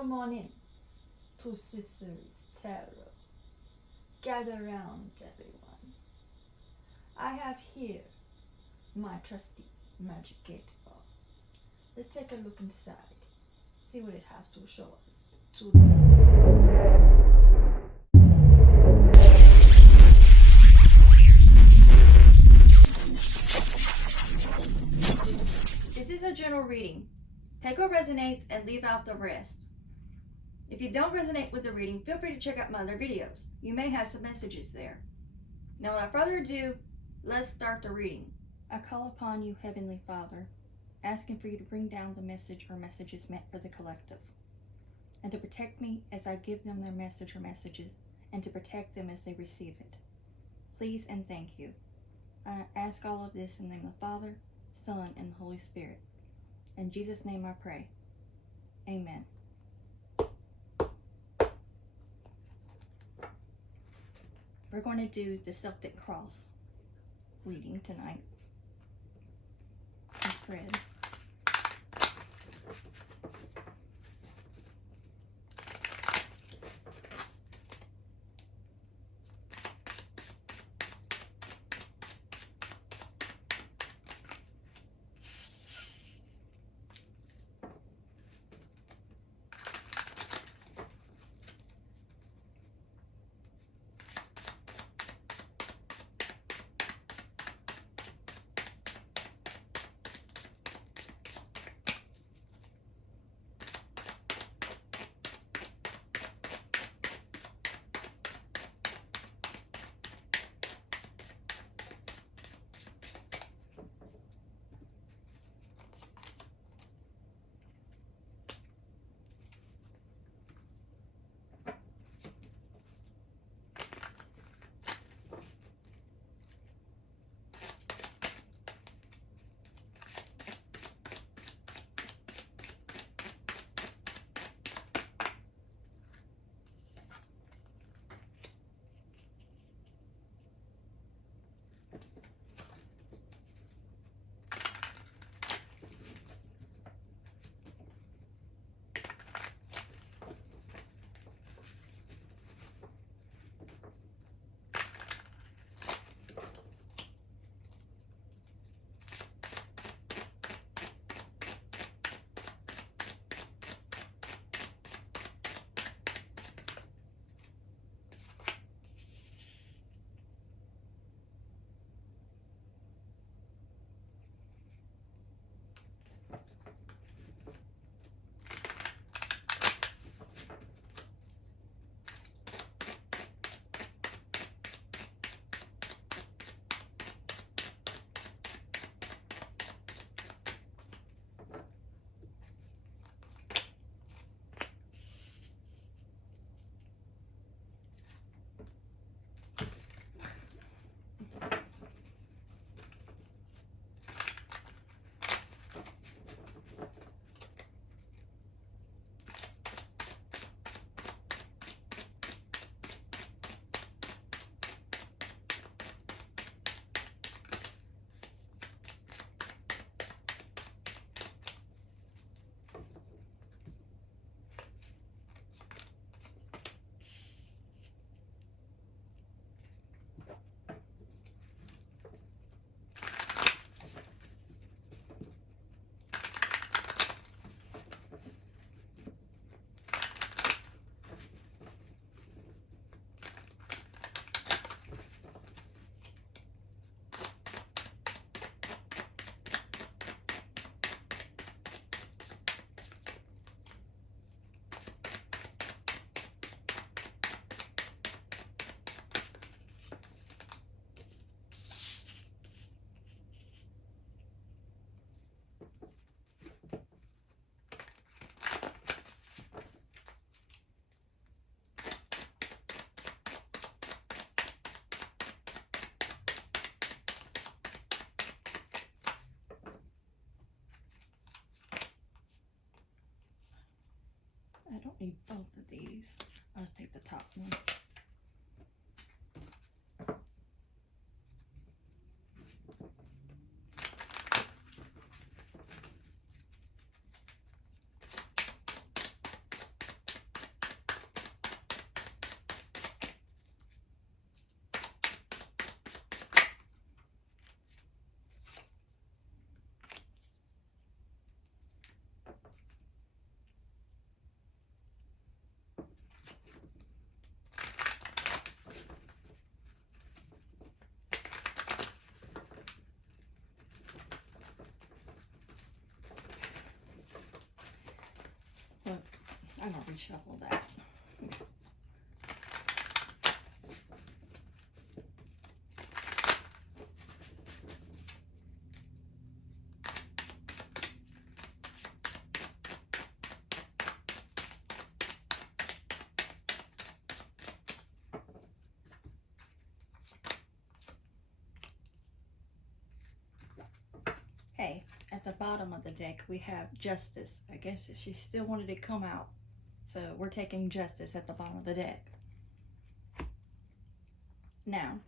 Come on in to Sister's Tarot. Gather round, everyone. I have here my trusty magic 8-ball. Let's take a look inside, see what it has to show us. This is a general reading. Take what resonates and leave out the rest. If you don't resonate with the reading, feel free to check out my other videos. You may have some messages there. Now, without further ado, let's start the reading. I call upon you, Heavenly Father, asking for you to bring down the message or messages meant for the collective, and to protect me as I give them their message or messages, and to protect them as they receive it. Please and thank you. I ask all of this in the name of the Father, Son, and the Holy Spirit. In Jesus' name I pray. Amen. We're going to do the Celtic Cross reading tonight. It's red. I don't need both of these. I'll just take the top one. I'm going to reshuffle that. Okay, at the bottom of the deck we have Justice. I guess she still wanted to come out. So we're taking Justice at the bottom of the deck. Now,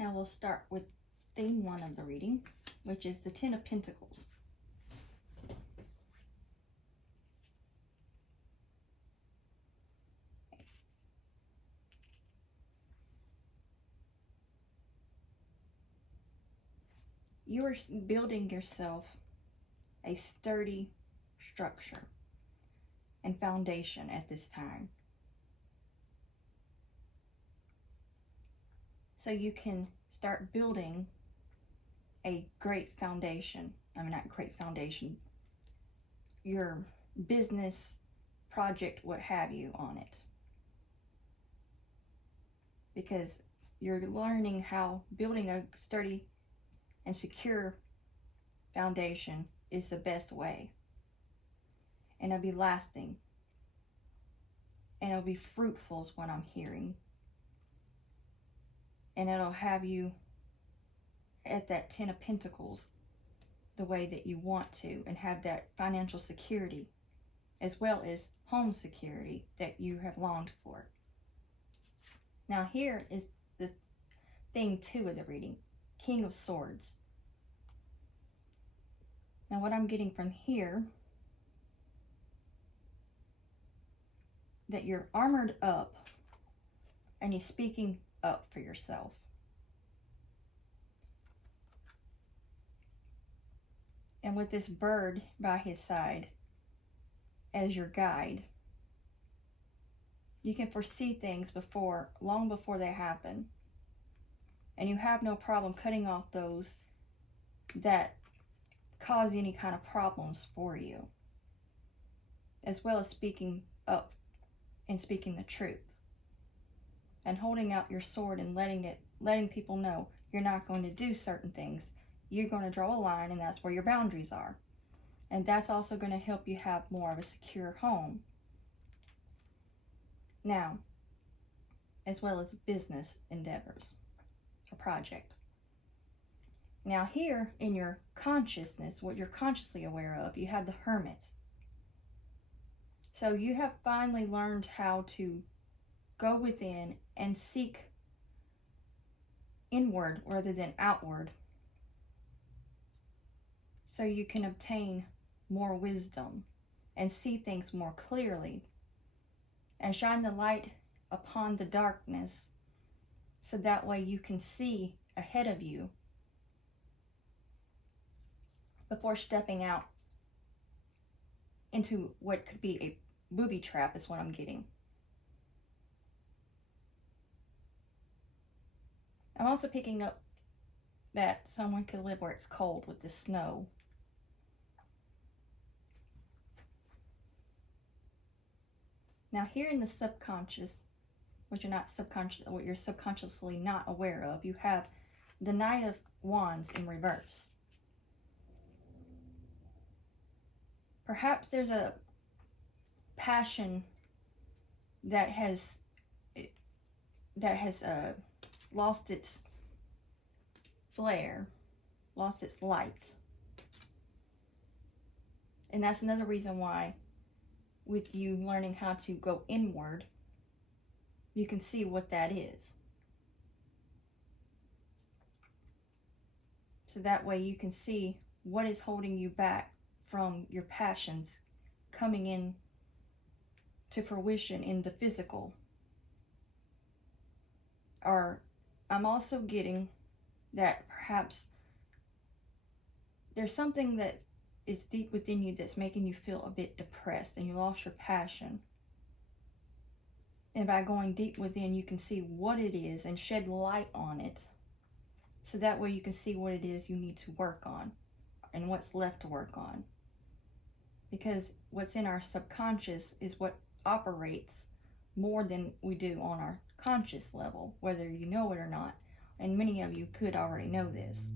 we'll start with theme 1 of the reading, which is the Ten of Pentacles. You are building yourself a sturdy structure and foundation at this time. So you can start building a great foundation. I mean, not great foundation, your business project, what have you, on it. Because you're learning how building a sturdy and secure foundation is the best way. And it'll be lasting. And it'll be fruitful is what I'm hearing. And it'll have you at that Ten of Pentacles the way that you want to, and have that financial security as well as home security that you have longed for. Now here is the thing 2 of the reading, King of Swords. Now what I'm getting from here, that you're armored up and you're speaking up for yourself. And with this bird by his side as your guide, you can foresee things long before they happen. And you have no problem cutting off those that cause any kind of problems for you, as well as speaking up and speaking the truth, and holding out your sword and letting people know you're not going to do certain things. You're going to draw a line, and that's where your boundaries are. And that's also going to help you have more of a secure home. Now, as well as business endeavors or project. Now here in your consciousness, what you're consciously aware of, you have the Hermit. So you have finally learned how to go within and seek inward rather than outward, so you can obtain more wisdom and see things more clearly and shine the light upon the darkness, so that way you can see ahead of you before stepping out into what could be a booby trap, is what I'm getting. I'm also picking up that someone could live where it's cold with the snow. Now here in the subconscious, what you're subconsciously not aware of, you have the Knight of Wands in reverse. Perhaps there's a passion that has lost its flare, lost its light. And that's another reason why, with you learning how to go inward, you can see what that is. So that way you can see what is holding you back from your passions coming in to fruition in the physical. Or I'm also getting that perhaps there's something that is deep within you that's making you feel a bit depressed, and you lost your passion. And by going deep within, you can see what it is and shed light on it So that way you can see what it is you need to work on and what's left to work on. Because what's in our subconscious is what operates more than we do on our conscious level, whether you know it or not. And many of you could already know this.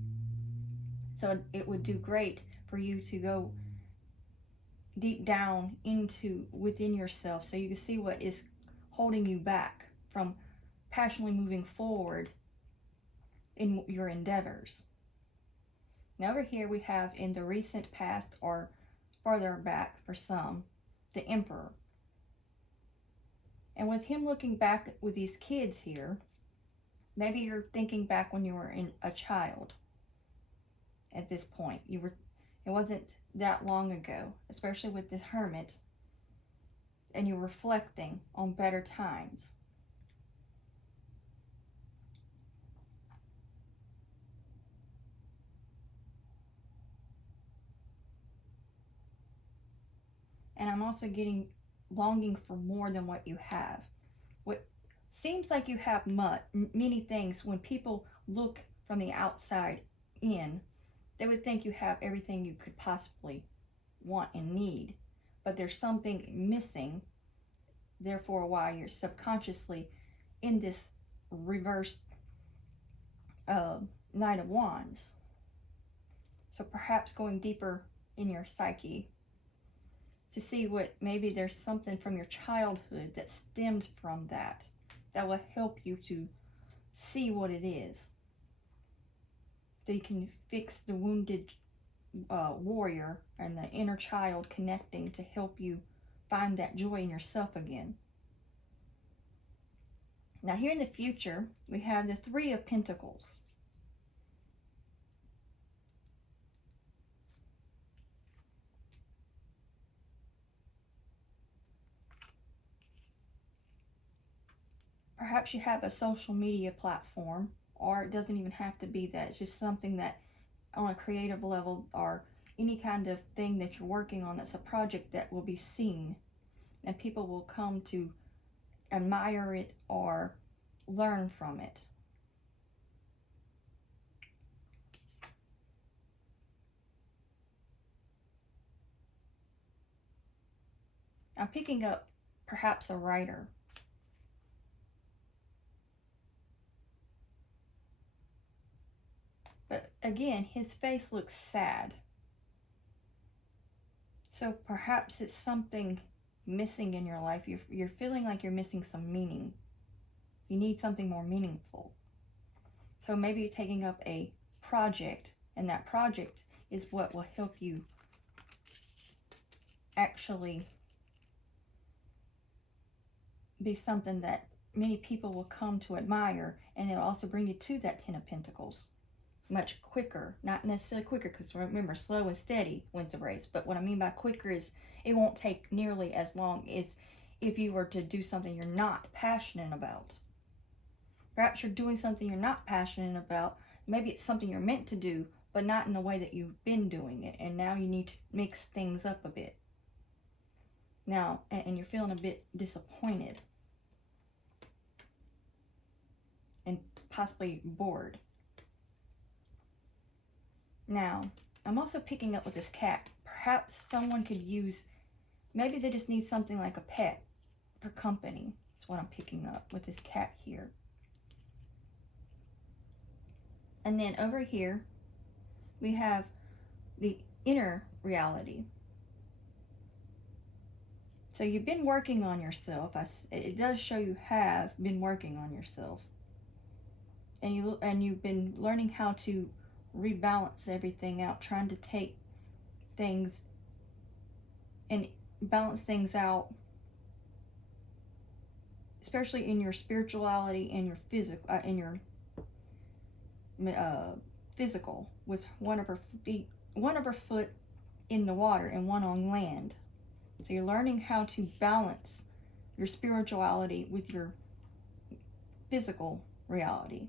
So it would do great for you to go deep down into within yourself so you can see what is holding you back from passionately moving forward in your endeavors. Now over here we have in the recent past, or farther back for some, the Emperor. And with him looking back with these kids here, maybe you're thinking back when you were a child at this point. It wasn't that long ago, especially with the Hermit, and you're reflecting on better times. And I'm also getting longing for more than what you have. What seems like you have many things, when people look from the outside in, they would think you have everything you could possibly want and need. But there's something missing, therefore why you're subconsciously in this reversed Knight of Wands. So perhaps going deeper in your psyche to see what, maybe there's something from your childhood that stemmed from that will help you to see what it is. So you can fix the wounded warrior and the inner child connecting to help you find that joy in yourself again. Now here in the future, we have the Three of Pentacles. Perhaps you have a social media platform, or it doesn't even have to be that. It's just something that on a creative level, or any kind of thing that you're working on that's a project that will be seen and people will come to admire it or learn from it. I'm picking up perhaps a writer. But again, his face looks sad. So perhaps it's something missing in your life. You're feeling like you're missing some meaning. You need something more meaningful. So maybe you're taking up a project, and that project is what will help you actually be something that many people will come to admire, and it'll also bring you to that Ten of Pentacles much quicker. Not necessarily quicker, because remember, slow and steady wins the race. But what I mean by quicker is it won't take nearly as long as if you were to do something you're not passionate about. Perhaps you're doing something you're not passionate about. Maybe it's something you're meant to do, but not in the way that you've been doing it. And now you need to mix things up a bit. Now, and you're feeling a bit disappointed and possibly bored. Now, I'm also picking up with this cat. Perhaps someone could use, maybe they just need something like a pet for company. That's what I'm picking up with this cat here. And then over here, we have the inner reality. So you've been working on yourself. It does show you have been working on yourself. And you've been learning how to rebalance everything out, trying to take things and balance things out, especially in your spirituality and your physical, with one of her foot in the water and one on land. So you're learning how to balance your spirituality with your physical reality.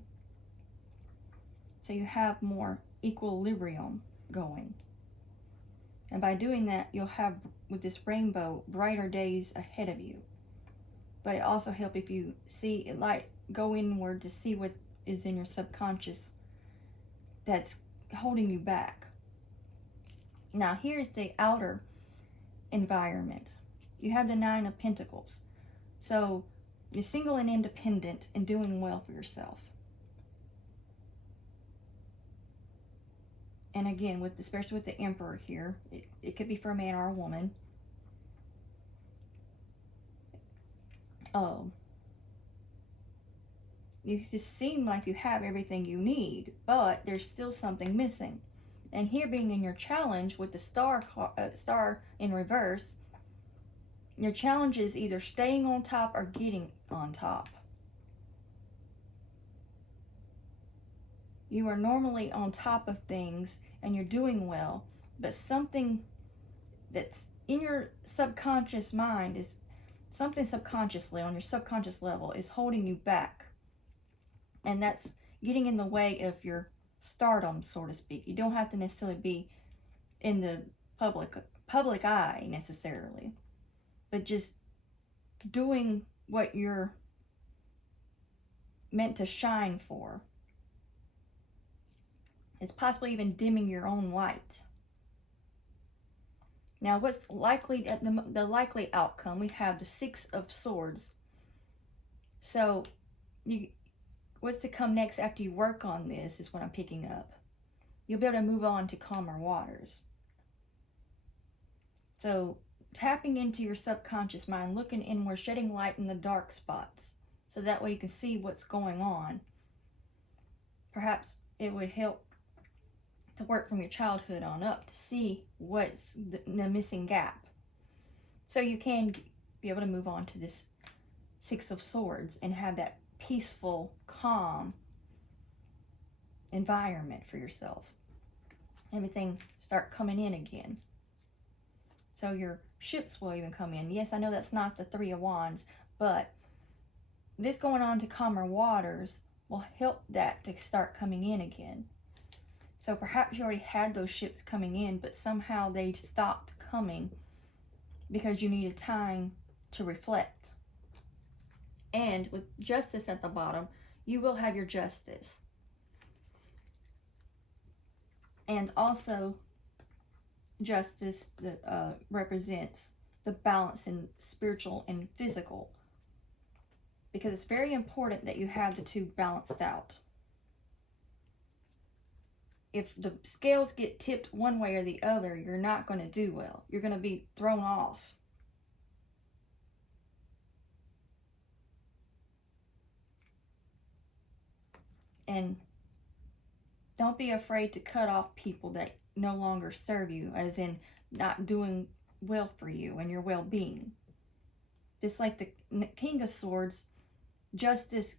So you have more equilibrium going. And by doing that, you'll have, with this rainbow, brighter days ahead of you. But it also helps if you see it, like, go inward to see what is in your subconscious that's holding you back. Now here's the outer environment. You have the Nine of Pentacles. So you're single and independent and doing well for yourself. And again, especially with the Emperor here, it could be for a man or a woman. You just seem like you have everything you need, but there's still something missing. And here, being in your challenge with the star in reverse, your challenge is either staying on top or getting on top. You are normally on top of things and you're doing well, but something that's in your subconscious mind is something subconsciously on your subconscious level is holding you back. And that's getting in the way of your stardom, so to speak. You don't have to necessarily be in the public eye necessarily, but just doing what you're meant to shine for. It's possibly even dimming your own light. Now, what's likely the likely outcome? We have the Six of Swords. So, what's to come next after you work on this is what I'm picking up. You'll be able to move on to calmer waters. So, tapping into your subconscious mind, looking inward, shedding light in the dark spots, so that way you can see what's going on. Perhaps it would help to work from your childhood on up to see what's the missing gap. So you can be able to move on to this Six of Swords and have that peaceful, calm environment for yourself. Everything start coming in again. So your ships will even come in. Yes, I know that's not the Three of Wands, but this going on to calmer waters will help that to start coming in again. So perhaps you already had those ships coming in, but somehow they stopped coming because you needed time to reflect. And with Justice at the bottom, you will have your justice. And also, Justice that represents the balance in spiritual and physical. Because it's very important that you have the two balanced out. If the scales get tipped one way or the other, you're not going to do well. You're going to be thrown off. And don't be afraid to cut off people that no longer serve you, as in not doing well for you and your well-being. Just like the King of Swords, Justice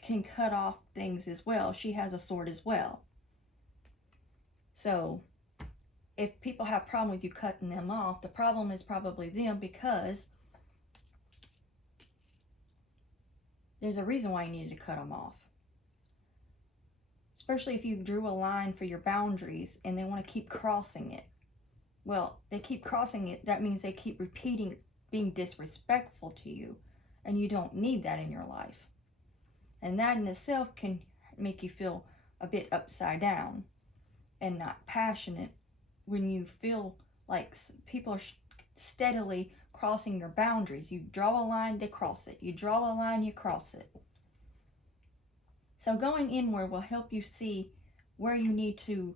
can cut off things as well. She has a sword as well. So, if people have a problem with you cutting them off, the problem is probably them, because there's a reason why you needed to cut them off. Especially if you drew a line for your boundaries and they want to keep crossing it. Well, they keep crossing it. That means they keep repeating being disrespectful to you. And you don't need that in your life. And that in itself can make you feel a bit upside down and not passionate when you feel like people are steadily crossing your boundaries. You draw a line, they cross it. You draw a line, you cross it. So going inward will help you see where you need to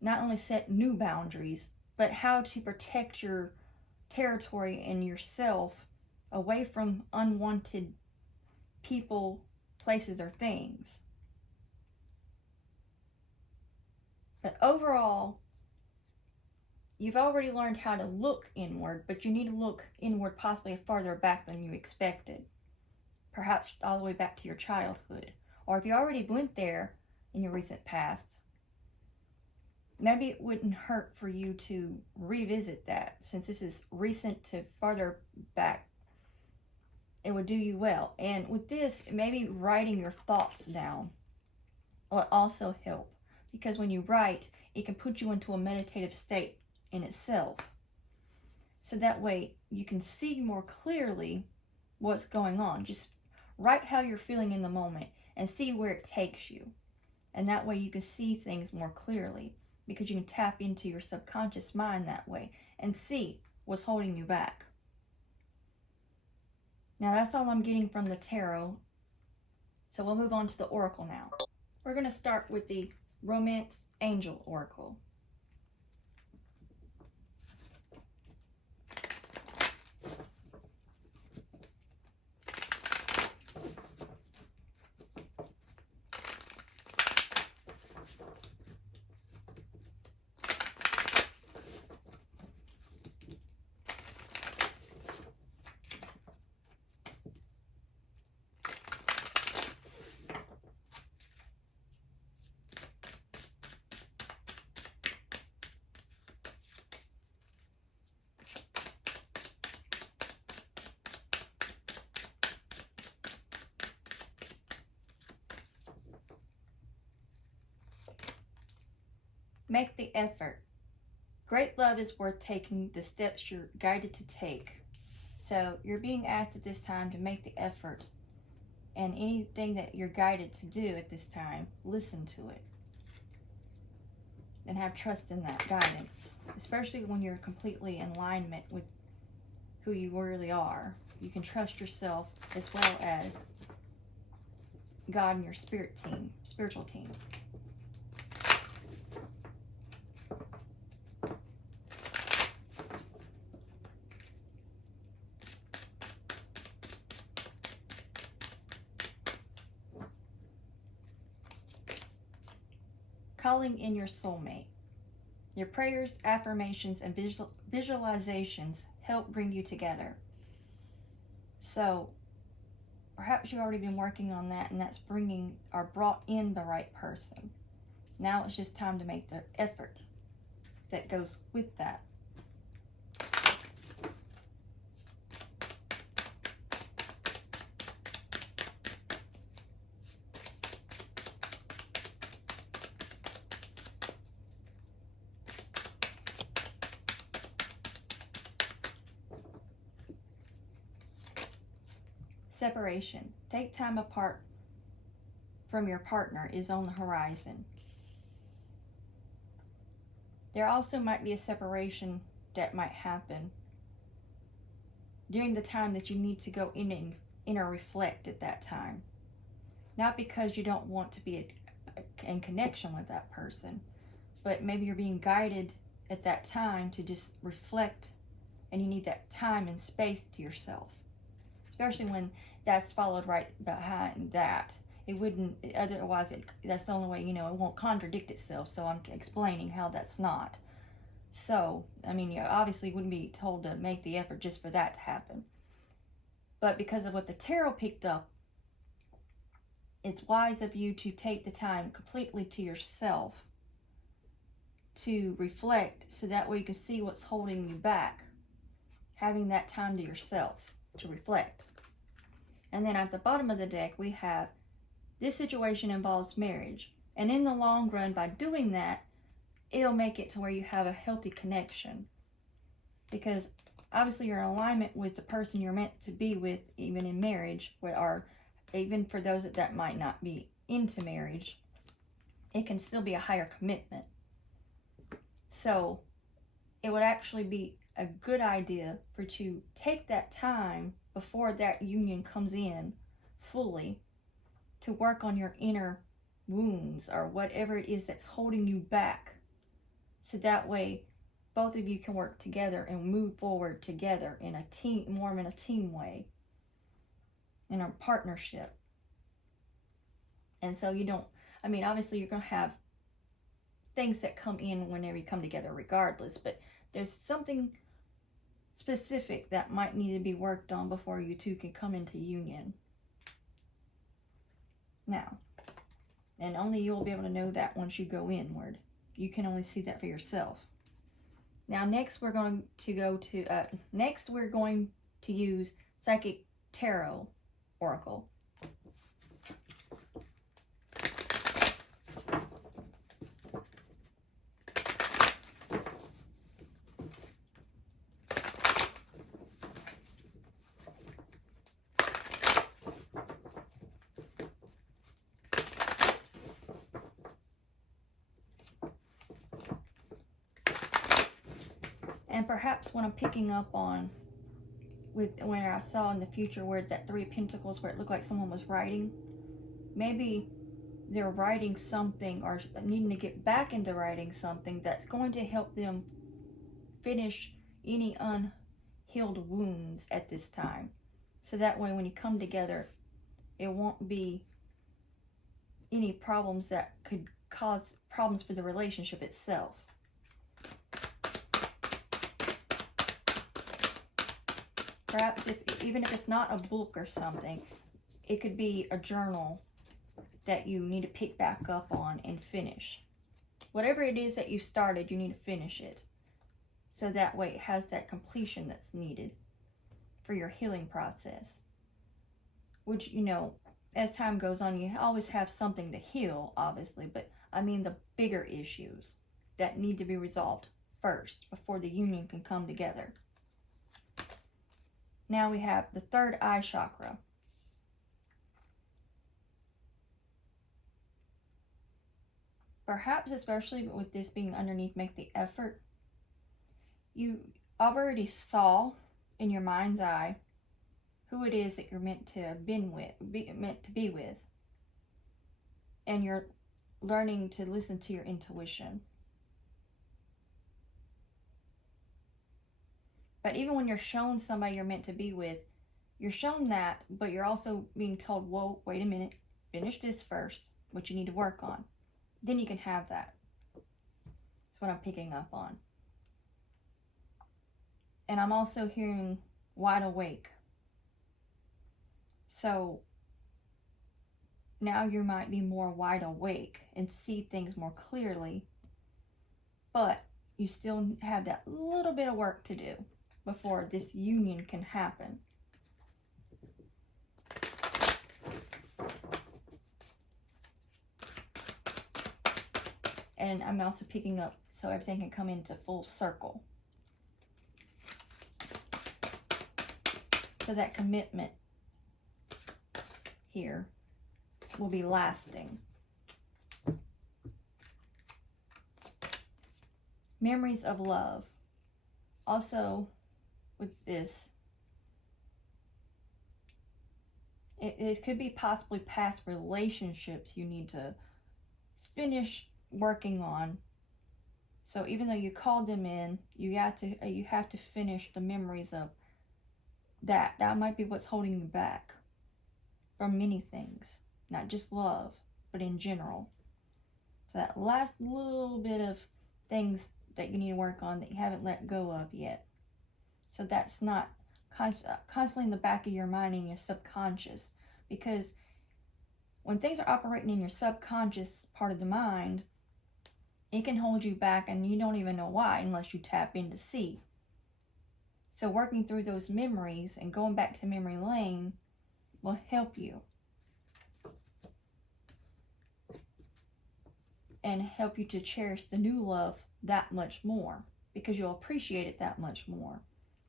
not only set new boundaries, but how to protect your territory and yourself away from unwanted people, places, or things. But overall, you've already learned how to look inward, but you need to look inward possibly farther back than you expected. Perhaps all the way back to your childhood. Or if you already went there in your recent past, maybe it wouldn't hurt for you to revisit that. Since this is recent to farther back, it would do you well. And with this, maybe writing your thoughts down will also help. Because when you write, it can put you into a meditative state in itself. So that way you can see more clearly what's going on. Just write how you're feeling in the moment and see where it takes you. And that way you can see things more clearly, because you can tap into your subconscious mind that way and see what's holding you back. Now that's all I'm getting from the tarot. So we'll move on to the oracle now. We're going to start with the Romance Angel Oracle. Make the effort. Great love is worth taking the steps you're guided to take. So you're being asked at this time to make the effort. And anything that you're guided to do at this time, listen to it. And have trust in that guidance. Especially when you're completely in alignment with who you really are. You can trust yourself as well as God and your spiritual team. Calling in your soulmate. Your prayers, affirmations, and visualizations help bring you together. So perhaps you've already been working on that, and that's brought in the right person. Now it's just time to make the effort that goes with that. Separation. Take time apart from your partner is on the horizon. There also might be a separation that might happen during the time that you need to go in and inner reflect at that time. Not because you don't want to be in connection with that person, but maybe you're being guided at that time to just reflect, and you need that time and space to yourself. Especially when that's followed right behind that. It wouldn't, otherwise that's the only way, it won't contradict itself. So I'm explaining how that's not. So, you obviously wouldn't be told to make the effort just for that to happen. But because of what the tarot picked up, it's wise of you to take the time completely to yourself to reflect, so that way you can see what's holding you back. Having that time to yourself to reflect. And then at the bottom of the deck we have, this situation involves marriage, and in the long run, by doing that, it'll make it to where you have a healthy connection, because obviously you're in alignment with the person you're meant to be with, even in marriage, or even for those that might not be into marriage, it can still be a higher commitment. So it would actually be a good idea for you to take that time before that union comes in fully to work on your inner wounds or whatever it is that's holding you back, so that way both of you can work together and move forward together in a team, more in a team way, in a partnership. And so you don't, obviously you're going to have things that come in whenever you come together regardless, but there's something specific that might need to be worked on before you two can come into union. Now, and only you'll be able to know that once you go inward. You can only see that for yourself. Now, next we're going to use Psychic Tarot Oracle. And perhaps what I'm picking up on with where I saw in the future where that Three of Pentacles, where it looked like someone was writing, maybe they're writing something or needing to get back into writing something that's going to help them finish any unhealed wounds at this time. So that way when you come together, it won't be any problems that could cause problems for the relationship itself. Perhaps even if it's not a book or something, it could be a journal that you need to pick back up on and finish. Whatever it is that you started, you need to finish it. So that way it has that completion that's needed for your healing process. Which, you know, as time goes on, you always have something to heal, obviously. But I mean the bigger issues that need to be resolved first before the union can come together. Now we have the third eye chakra. Perhaps, especially with this being underneath, make the effort. You already saw in your mind's eye who it is that you're meant to be with. And you're learning to listen to your intuition. But even when you're shown somebody you're meant to be with, you're shown that, but you're also being told, whoa, wait a minute, finish this first, what you need to work on. Then you can have that. That's what I'm picking up on. And I'm also hearing wide awake. So now you might be more wide awake and see things more clearly, but you still have that little bit of work to do before this union can happen. And I'm also picking up so everything can come into full circle. So that commitment here will be lasting. Memories of love. Also, with this, it could be possibly past relationships you need to finish working on. So even though you called them in, you have to finish the memories of that. That might be what's holding you back from many things, not just love, but in general. So that last little bit of things that you need to work on that you haven't let go of yet. So that's not constantly in the back of your mind and your subconscious, because when things are operating in your subconscious part of the mind, it can hold you back and you don't even know why unless you tap in to see. So working through those memories and going back to memory lane will help you. And help you to cherish the new love that much more, because you'll appreciate it that much more.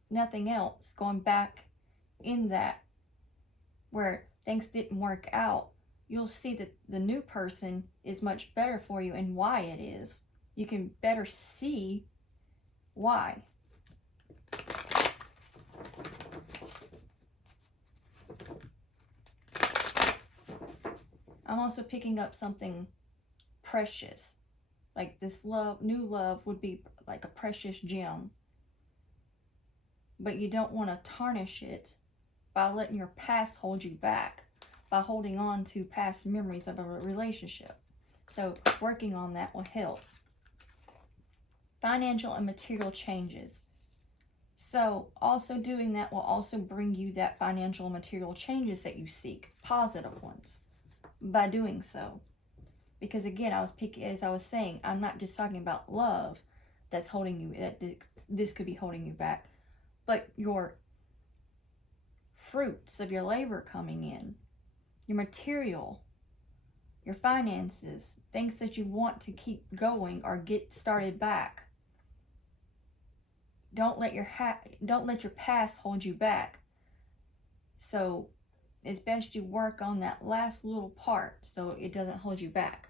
Nothing else. Going back in that where things didn't work out, you'll see that the new person is much better for you and why it is. You can better see why. I'm also picking up something precious. Like this love, new love would be like a precious gem. But you don't want to tarnish it by letting your past hold you back, by holding on to past memories of a relationship. So working on that will help. Financial and material changes. So also doing that will also bring you that financial and material changes that you seek, positive ones, by doing so. Because again, as I was saying, I'm not just talking about love that's holding you, that this could be holding you back, but your fruits of your labor coming in, your material, your finances, things that you want to keep going or get started back. Don't let your past hold you back. So it's best you work on that last little part so it doesn't hold you back.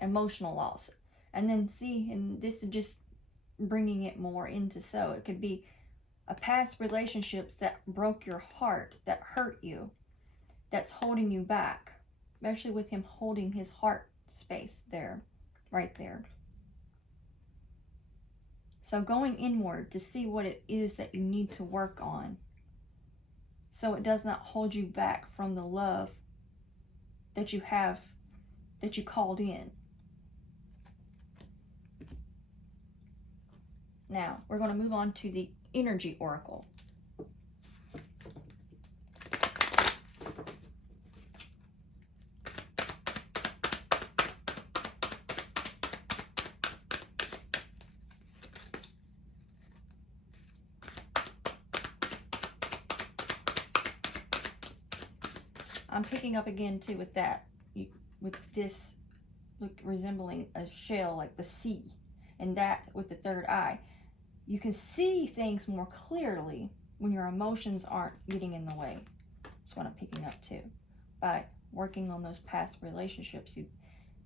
Emotional loss. And then see, and this is just bringing it more into so. It could be a past relationships that broke your heart, that hurt you, that's holding you back, especially with him holding his heart space there, right there. So going inward to see what it is that you need to work on, so it does not hold you back from the love that you have, that you called in. Now, we're going to move on to the energy oracle. I'm picking up again too with that, with this resembling a shell like the sea, and that with the third eye. You can see things more clearly when your emotions aren't getting in the way. That's what I'm picking up too. By working on those past relationships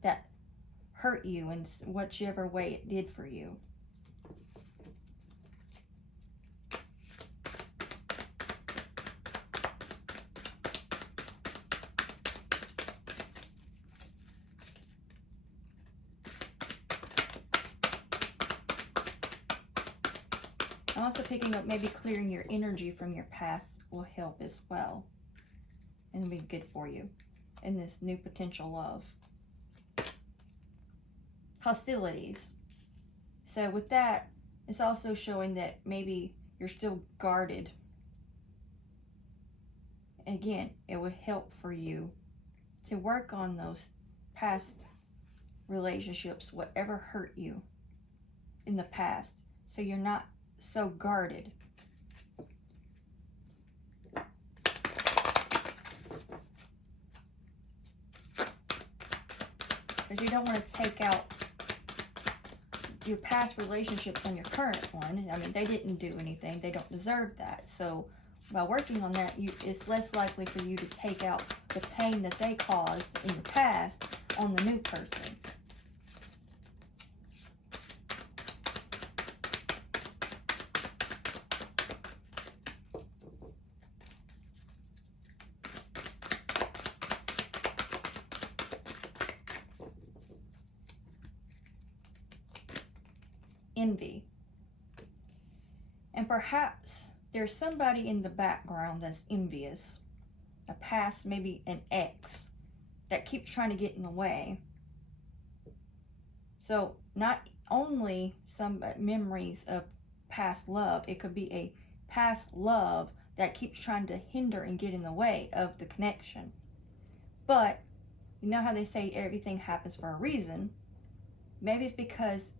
that hurt you in whichever way it did for you. I'm also picking up maybe clearing your energy from your past will help as well and be good for you in this new potential love. Hostilities. So with that, it's also showing that maybe you're still guarded. Again, it would help for you to work on those past relationships, whatever hurt you in the past, so you're not so guarded. Because you don't want to take out your past relationships on your current one. I mean, they didn't do anything. They don't deserve that. So by working on that, it's less likely for you to take out the pain that they caused in the past on the new person. Envy. And perhaps there's somebody in the background that's envious, a past, maybe an ex, that keeps trying to get in the way. So not only some memories of past love, it could be a past love that keeps trying to hinder and get in the way of the connection. But you know how they say everything happens for a reason? Maybe it's because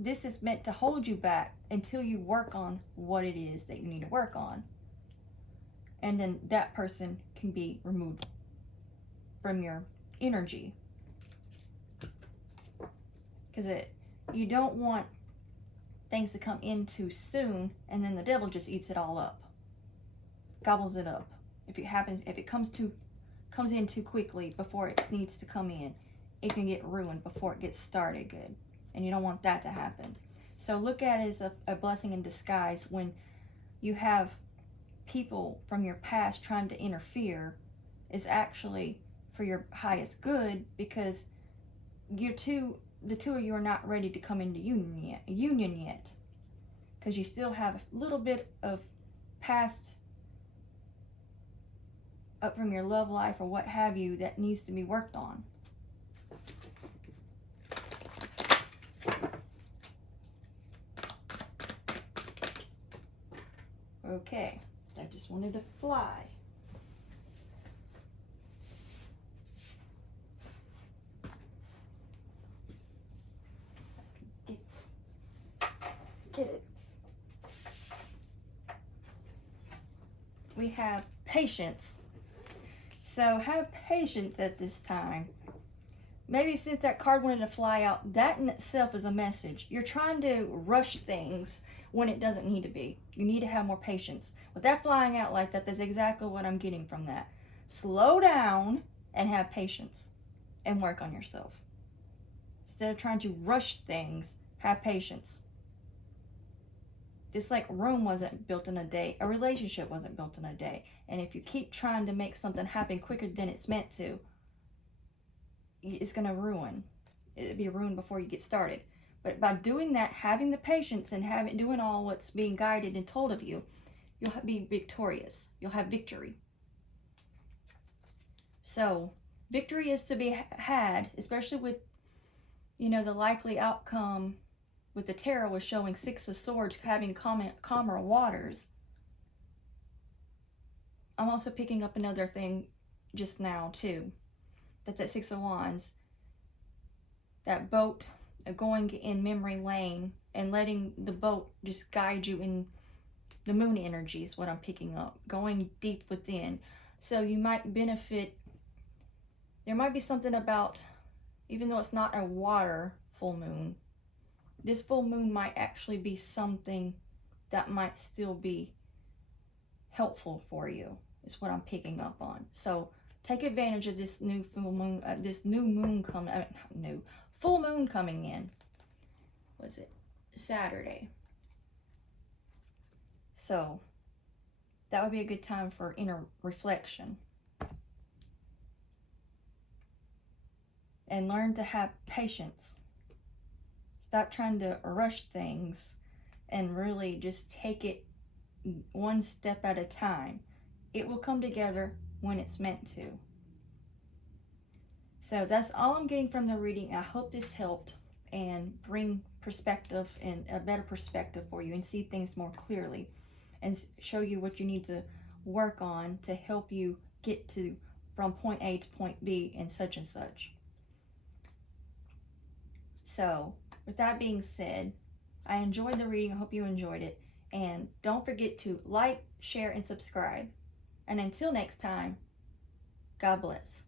this is meant to hold you back until you work on what it is that you need to work on. And then that person can be removed from your energy. Because you don't want things to come in too soon and then the devil just eats it all up. Gobbles it up. If it comes in too quickly before it needs to come in, it can get ruined before it gets started good. And you don't want that to happen. So look at it as a blessing in disguise when you have people from your past trying to interfere. Is actually for your highest good, because the two of you are not ready to come into union yet. Because you still have a little bit of past up from your love life or what have you that needs to be worked on. Okay, I just wanted to fly. Get it. We have patience. So have patience at this time. Maybe since that card wanted to fly out, that in itself is a message. You're trying to rush things when it doesn't need to be. You need to have more patience. With that flying out like that, that's exactly what I'm getting from that. Slow down and have patience and work on yourself. Instead of trying to rush things, have patience. It's like Rome wasn't built in a day. A relationship wasn't built in a day. And if you keep trying to make something happen quicker than it's meant to, it's going to ruin. It'll be ruined before you get started. But by doing that, having the patience and doing all what's being guided and told of you, you'll be victorious. You'll have victory. So, victory is to be had, especially with, the likely outcome with the tarot was showing Six of Swords having calmer waters. I'm also picking up another thing just now, too. That's that Six of Wands. That boat going in memory lane and letting the boat just guide you in the moon energy is what I'm picking up. Going deep within. So you might benefit. There might be something about, even though it's not a water full moon, this full moon might actually be something that might still be helpful for you, is what I'm picking up on. So take advantage of this new full moon, full moon coming in. Was it Saturday? So that would be a good time for inner reflection. And learn to have patience. Stop trying to rush things and really just take it one step at a time. It will come together when it's meant to. So that's all I'm getting from the reading. I hope this helped and bring perspective and a better perspective for you and see things more clearly and show you what you need to work on to help you get to from point A to point B and such. So, with that being said, I enjoyed the reading. I hope you enjoyed it. And don't forget to like, share, and subscribe. And until next time, God bless.